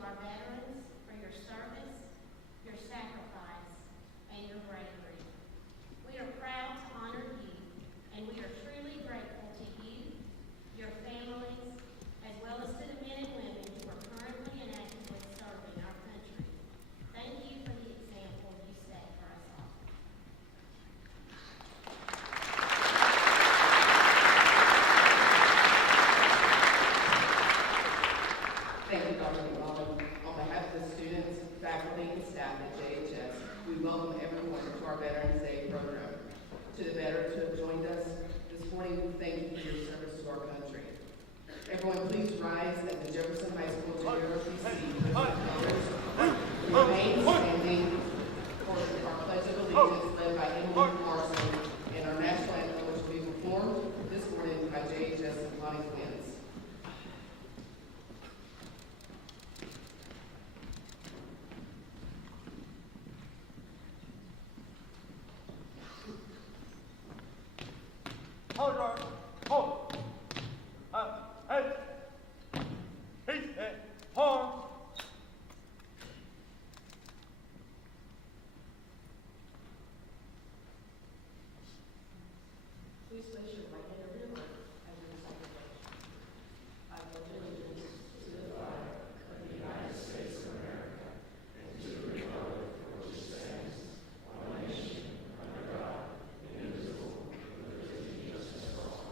to our veterans for your service, your sacrifice, and your bravery. We are proud to honor you, and we are truly grateful to you, your families, as well as to the men and women who are currently and actively serving our country. Thank you for the example you set for us all. Thank you, Dr. McMullen. On behalf of the students, faculty, and staff at JHS, we welcome everyone to our Veterans Day program. To the veterans who have joined us this morning, thank you for your service to our country. Everyone, please rise as the Jefferson High School Junior ROTC remain standing for our Pledge of Allegiance led by Emily Carson and our national anthem, which will be performed this morning by JHS Symphonic Winds. Hold on. Hold. Hey. He's there. Hold. Please place your right hand over your heart as you recite the pledge. I pledge allegiance to the flag of the United States of America and to the republic for which it stands, one nation, under God, indivisible, with liberty and justice for all.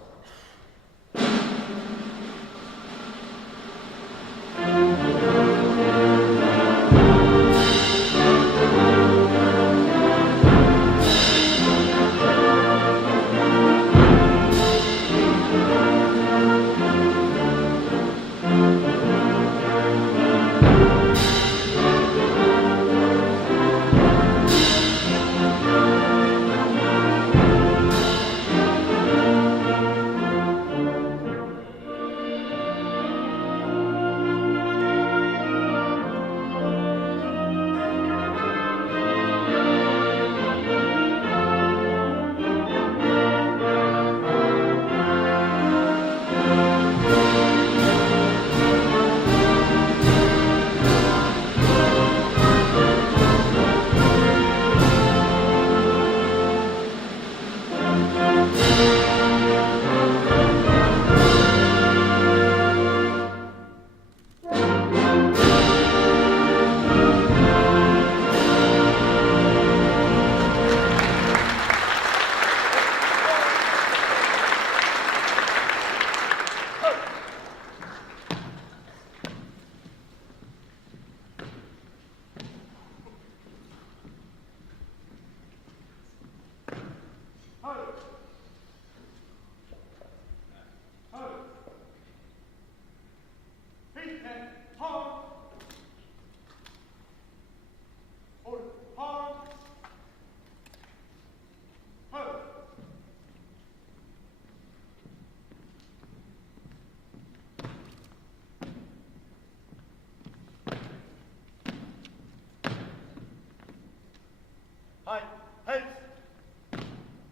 Hi. Hey.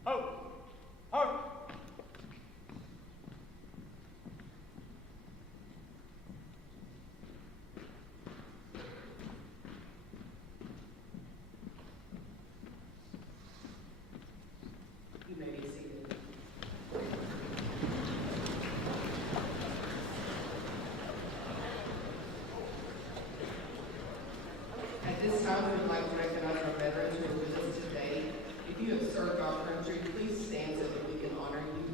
Ho. Ho. You may be seated. At this time, we would like to recognize our veterans who are with us today. If you have served our country, please stand so that we can honor you.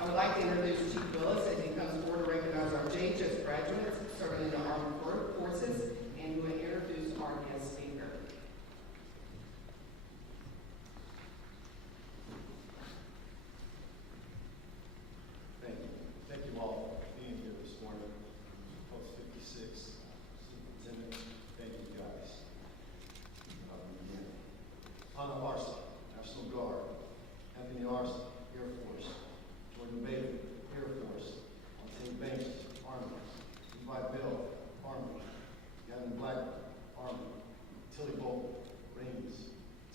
I would like to introduce Chief Willis as he comes forward to recognize our JHS graduates serving in the armed forces and who will introduce our guest speaker. Thank you. Thank you all for being here this morning. Post 56, Superintendent, thank you guys. Anna Larson, National Guard. Anthony Larson, Air Force. Jordan Bailey, Air Force. Montague Banks, Army. Levi Bill, Brandon Blackburn, Army. Tilly Bolton, Marines.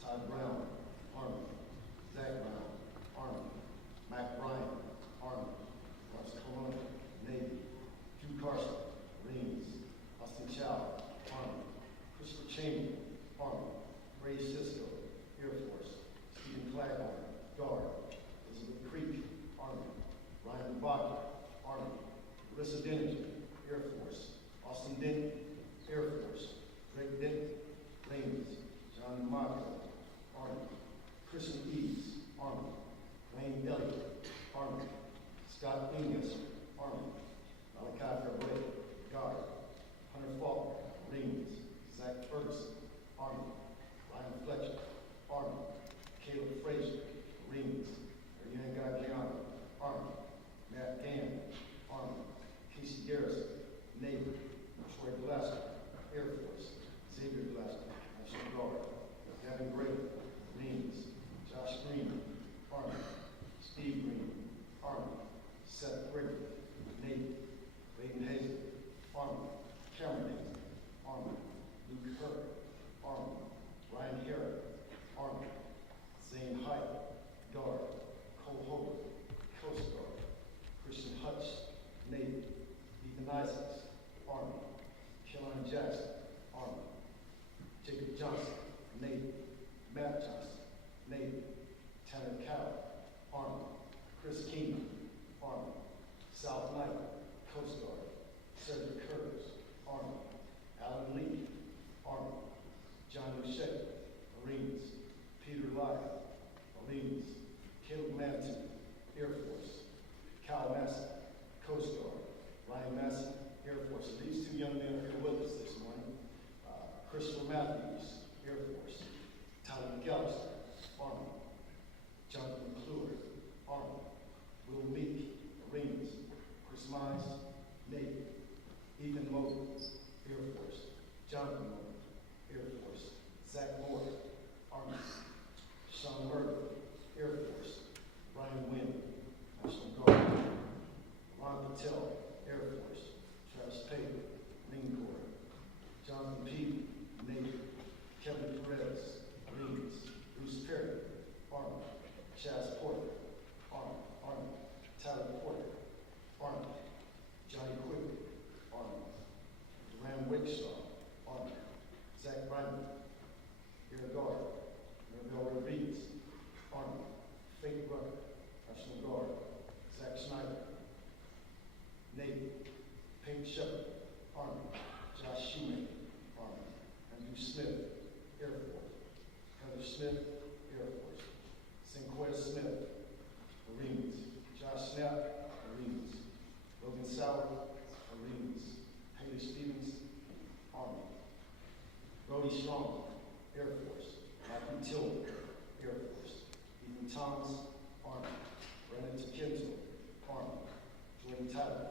Todd Brown, Army. Zach Brown, Army. Mac Bryan, Army. Ross Colon, Navy. Hugh Carson, Marines. Austin Chow, Army. Christopher Chamberlain, Army. Ray Cisco, Air Force. Stephen Claghorn, Guard. Elizabeth Creek, Army. Ryan Bach, Army. Marissa Denninger, Air Force. Austin Denton, Air Force. Drake Denton, Marines. John Marco, Army. Christian Eves, Army. Wayne Elliott, Army. Scott Inges, Army. Malachi Fabre, Guard. Hunter Faulkner, Marines. Zach Ferguson, Army. Ryan Fletcher, Army. Caleb Frazier, Marines. Ariane Gaggiano, Army. Matt Gann, Army. Casey Garrison, Navy. Troy Gillespie, Air Force. Xavier Gillespie, National Guard. Gavin Gray, Marines. Josh Green, Army. Steve Green, Army. Seth Gregory, Navy. Layton Hazel, Army. Cameron Hazel, Army. Luke Hurd, Army. Ryan Harris, Army. Zane Hyde, Guard. Cole Hogan, Coast Guard. Christian Hutch, Navy. Ethan Isaacs, Army. Kellan Jackson, Army. Jacob Johnson, Navy. Matt Johnson, Navy. Tanner Cowell, Army. Chris Keenan, Army. South Knight, Coast Guard. Cedric Curtis, Army. Alan Lee, Army. John Luchette, Marines. Peter Lyon, Marines. Caleb Manton, Air Force. Kyle Massey, Coast Guard. Ryan Massey, Air Force. And these two young men are here with us this morning. Christopher Matthews, Air Force. Tyler McAllister, Army. Jonathan McClure, Army. Will Meek, Marines. Chris Mize, Navy. Ethan Moulton, Air Force. Jonathan Moulton, Air Force. Zach Moore, Army. Sean Murray, Air Force. Ryan Wynn, National Guard. Ron Patel, Air Force. Travis Payton, Marine Corps. Jonathan Peavy, Navy. Kevin Perez, Marines. Bruce Perry, Army. Chaz Porter, Army. Tyler Porter, Army. Johnny Quigley, Army. Duran Wickshaw, Army. Zach Bryman, Air Guard. Maribel Rodriguez, Army. Faith Rucker, National Guard. Zach Schneider, Navy. Peyton Shepard, Army. Josh Shoemaker, Army. Andrew Smith, Air Force. Heather Smith, Air Force. Sinclair Smith, Marines. Josh Snap, Marines. Logan Sauer, Marines. Haley Stevens, Army. Brody Strong, Air Force. Matthew Tillman, Air Force. Ethan Thomas, Army. Brandon Tekinto, Army. Jordan Tyler,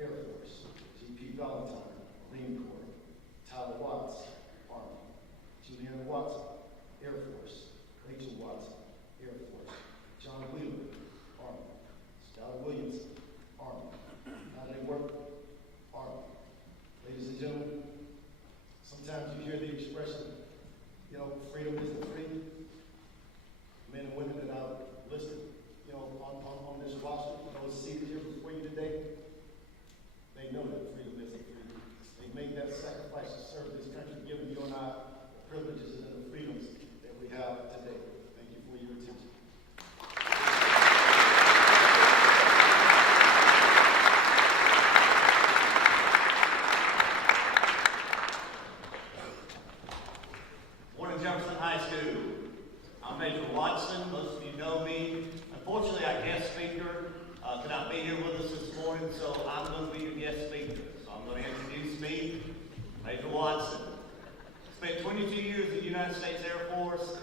Air Force. G.P. Valentine, Marine Corps. Tyler Watts, Army. Juliana Watson, Air Force. Rachel Watson, Air Force. John Wheeler, Army. Skylar Williamson, Army. Natalie Work, Army. Ladies and gentlemen, sometimes you hear the expression, freedom isn't free. Men and women that I've listed, on this roster, those seated here before you today, they know that freedom isn't free. They made that sacrifice to serve this country, giving you and I the privileges and the freedoms that we have today. Thank you for your attention. Morning, Jefferson High School. I'm Major Watson. Most of you know me. Unfortunately, our guest speaker could not be here with us this morning, so I'm going to be your guest speaker. So I'm going to introduce me, Major Watson. Spent 22 years in the United States Air Force.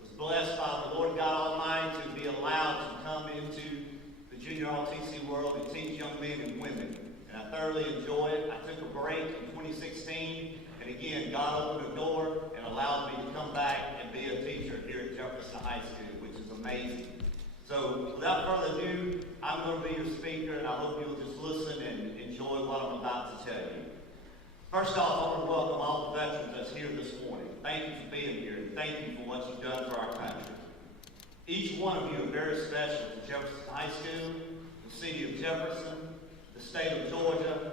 Was blessed by the Lord God Almighty to be allowed to come into the junior ROTC world and teach young men and women. And I thoroughly enjoy it. I took a break in 2016, and again, God opened a door and allowed me to come back and be a teacher here at Jefferson High School, which is amazing. So without further ado, I'm going to be your speaker, and I hope you'll just listen and enjoy what I'm about to tell you. First off, I want to welcome all the veterans that's here this morning. Thank you for being here, and thank you for what you've done for our country. Each one of you are very special to Jefferson High School, the city of Jefferson, the state of Georgia,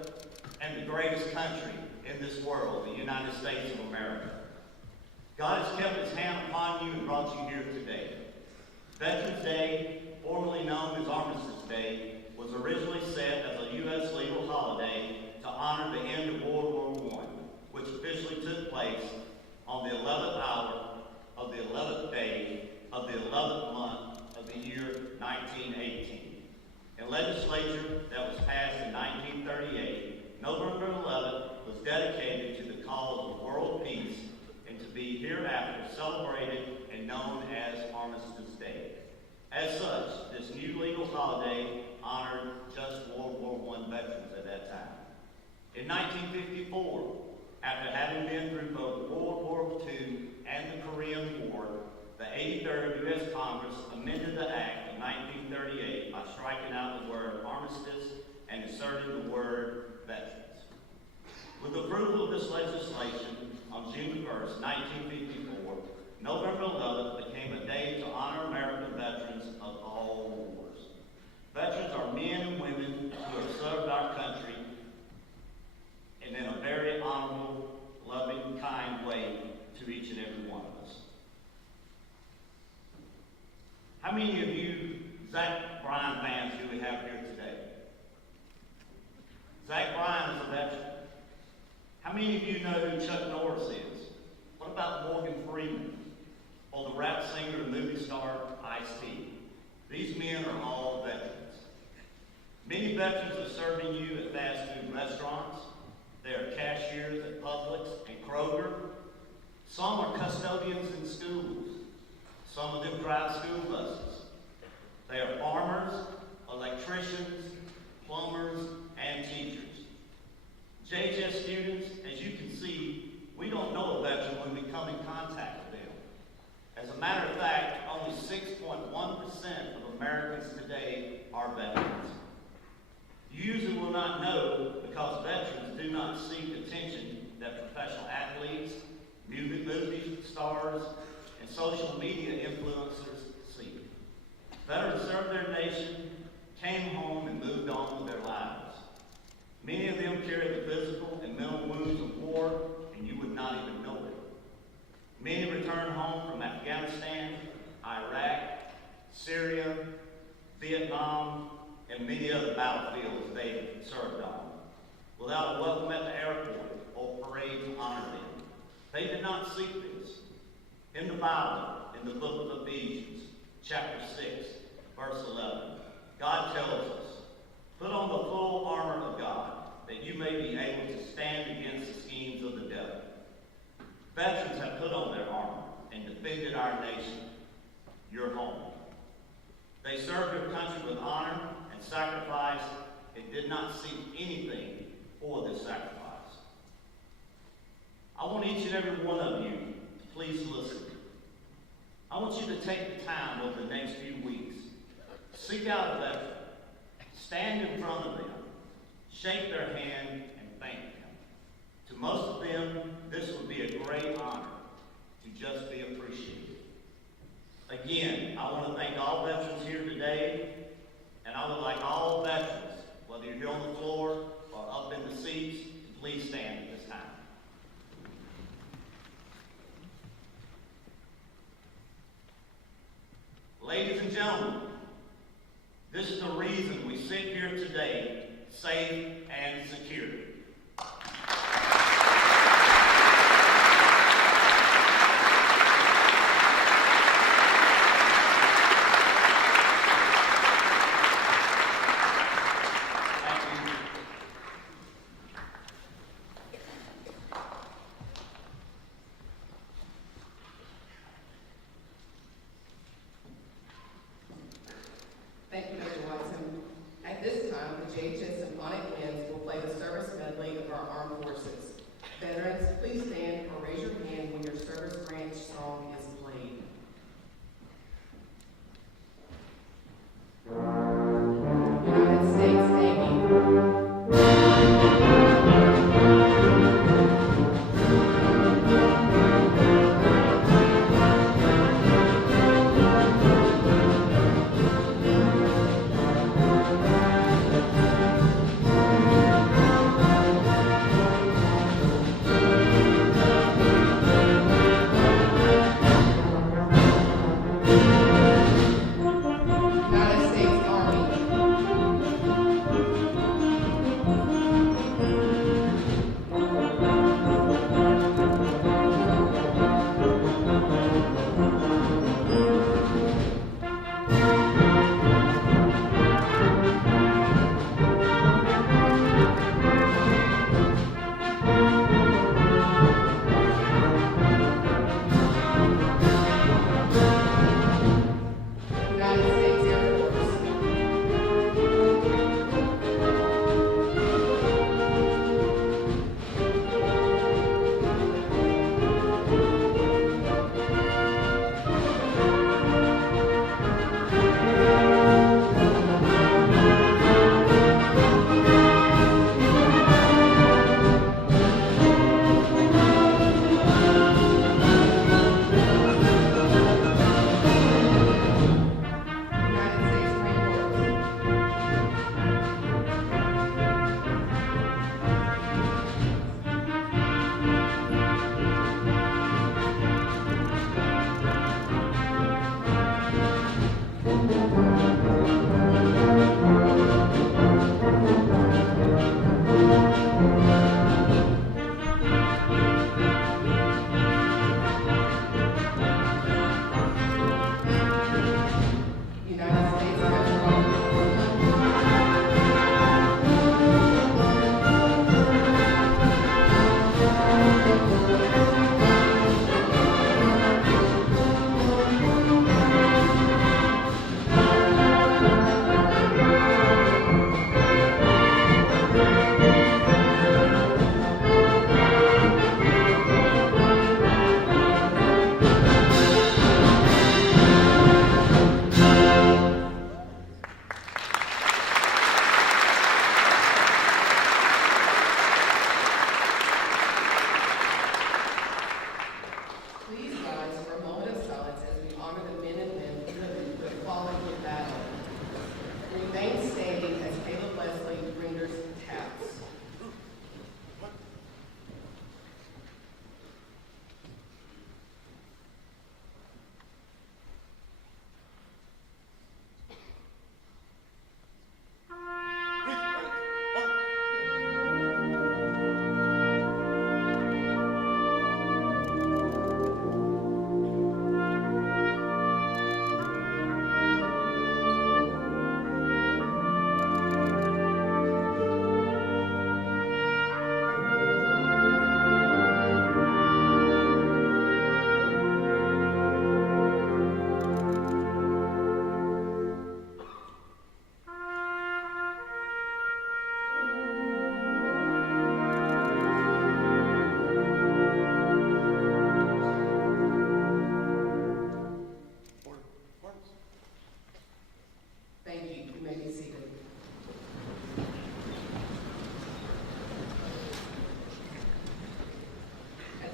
and the greatest country in this world, the United States of America. God has kept his hand upon you and brought you here today. Veterans Day, formerly known as Armistice Day, was originally set as a U.S. legal holiday to honor the end of World War I, which officially took place on the 11th hour of the 11th day of the 11th month of the year 1918. In legislature that was passed in 1938, November 11th was dedicated to the cause of world peace and to be hereafter celebrated and known as Armistice Day. As such, this new legal holiday honored just World War I veterans at that time. In 1954, after having been through both World War II and the Korean War, the 83rd U.S. Congress amended the Act of 1938 by striking out the word armistice and inserting the word veterans. With approval of this legislation on June 1st, 1954, November 11th became a day to honor American veterans of all wars. Veterans are men and women who have served our country and in a very honorable, loving, kind way to each and every one of us. How many of you Zach Bryan fans do we have here today? Zach Bryan is a veteran. How many of you know who Chuck Norris is? What about Morgan Freeman? Or the rap singer and movie star Ice-T? These men are all veterans. Many veterans are serving you at fast food restaurants. They are cashiers at Publix and Kroger. Some are custodians in schools. Some of them drive school buses. They are farmers, electricians, plumbers, and teachers. JHS students, as you can see, we don't know a veteran when we come in contact with them. As a matter of fact, only 6.1% of Americans today are veterans. You usually will not know because veterans do not seek attention that professional athletes, movie stars, and social media influencers seek. Veterans served their nation, came home, and moved on with their lives. Many of them carry the physical and mental wounds of war, and you would not even know it. Many return home from Afghanistan, Iraq, Syria, Vietnam, and many other battlefields they served on, without a welcome at the airport or parade to honor them. They did not seek this. In the Bible, in the book of Ephesians, chapter 6, verse 11, God tells us, "Put on the full armor of God, that you may be able to stand against the schemes of the devil." Veterans have put on their armor and defended our nation, your home. They served their country with honor and sacrifice and did not seek anything for this sacrifice. I want each and every one of you to please listen. I want you to take the time over the next few weeks. Seek out a veteran. Stand in front of them. Shake their hand and thank them. To most of them, this would be a great honor to just be appreciated. Again, I want to thank all veterans here today, and I would like all veterans, whether you're here on the floor or up in the seats, to please stand at this time. Ladies and gentlemen, this is the reason we sit here today, safe and secure. Thank you, Mr. Watson. At this time, the JHS Symphonic Winds will play the service medley of our armed forces. Veterans, please stand or raise your hand when your service branch song is played. United States Navy.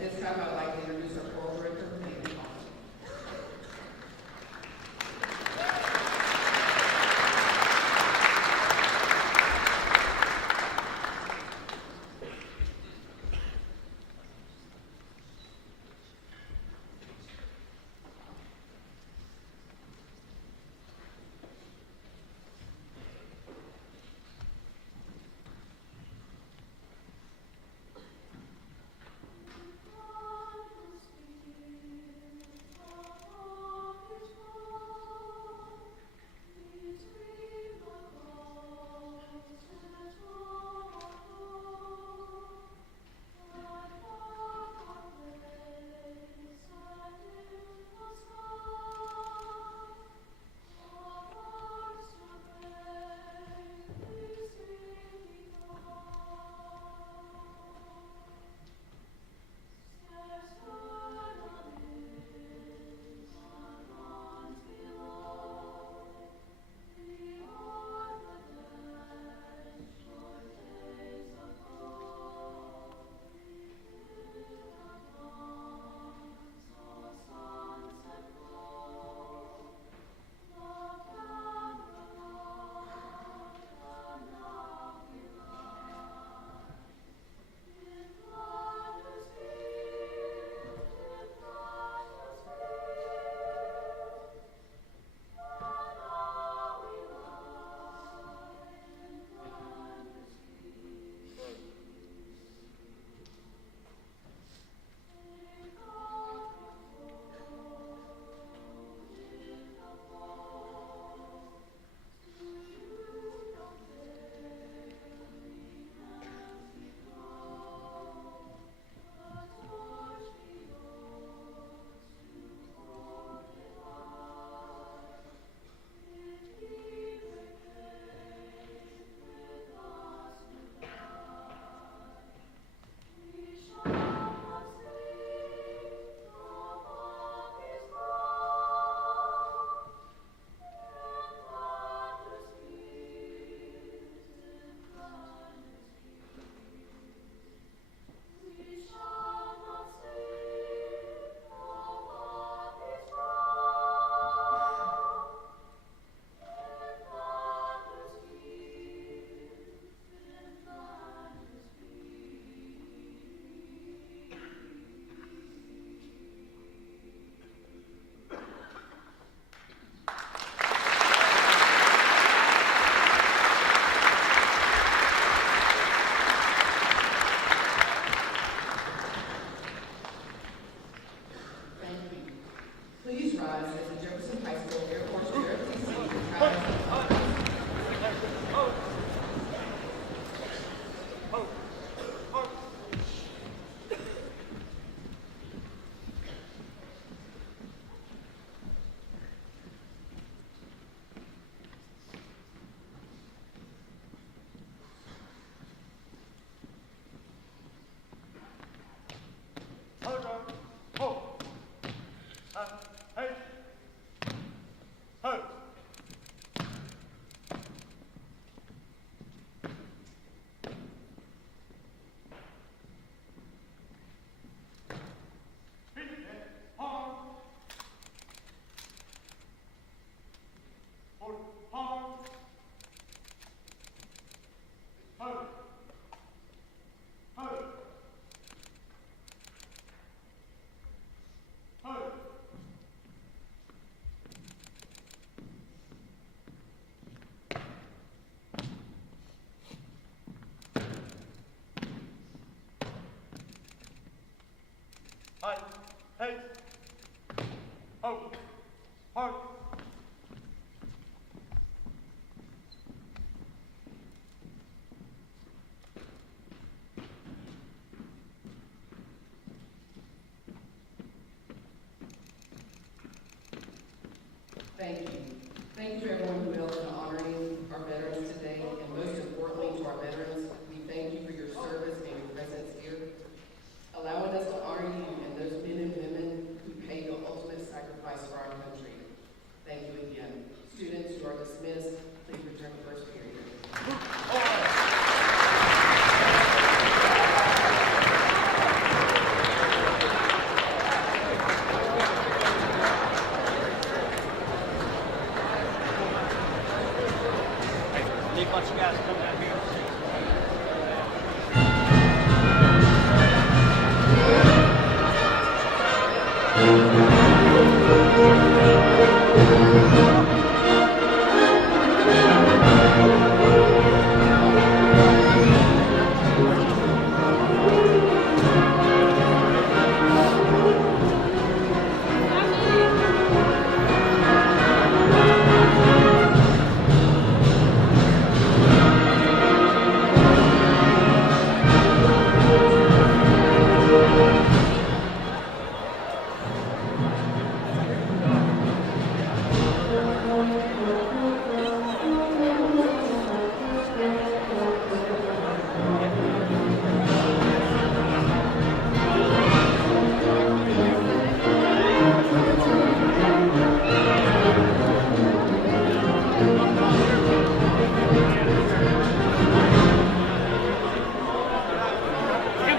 this time, I'd like to introduce our choral director, Amy Hall. Please rise as the Jefferson High School Air Force ROTC retires. Hey, ho, ho. Thank you. Thank you to everyone who helped in honoring our veterans today, and most importantly to our veterans, we thank you for your service and your presence here, allowing us to honor you and those men and women who paid the ultimate sacrifice for our much you guys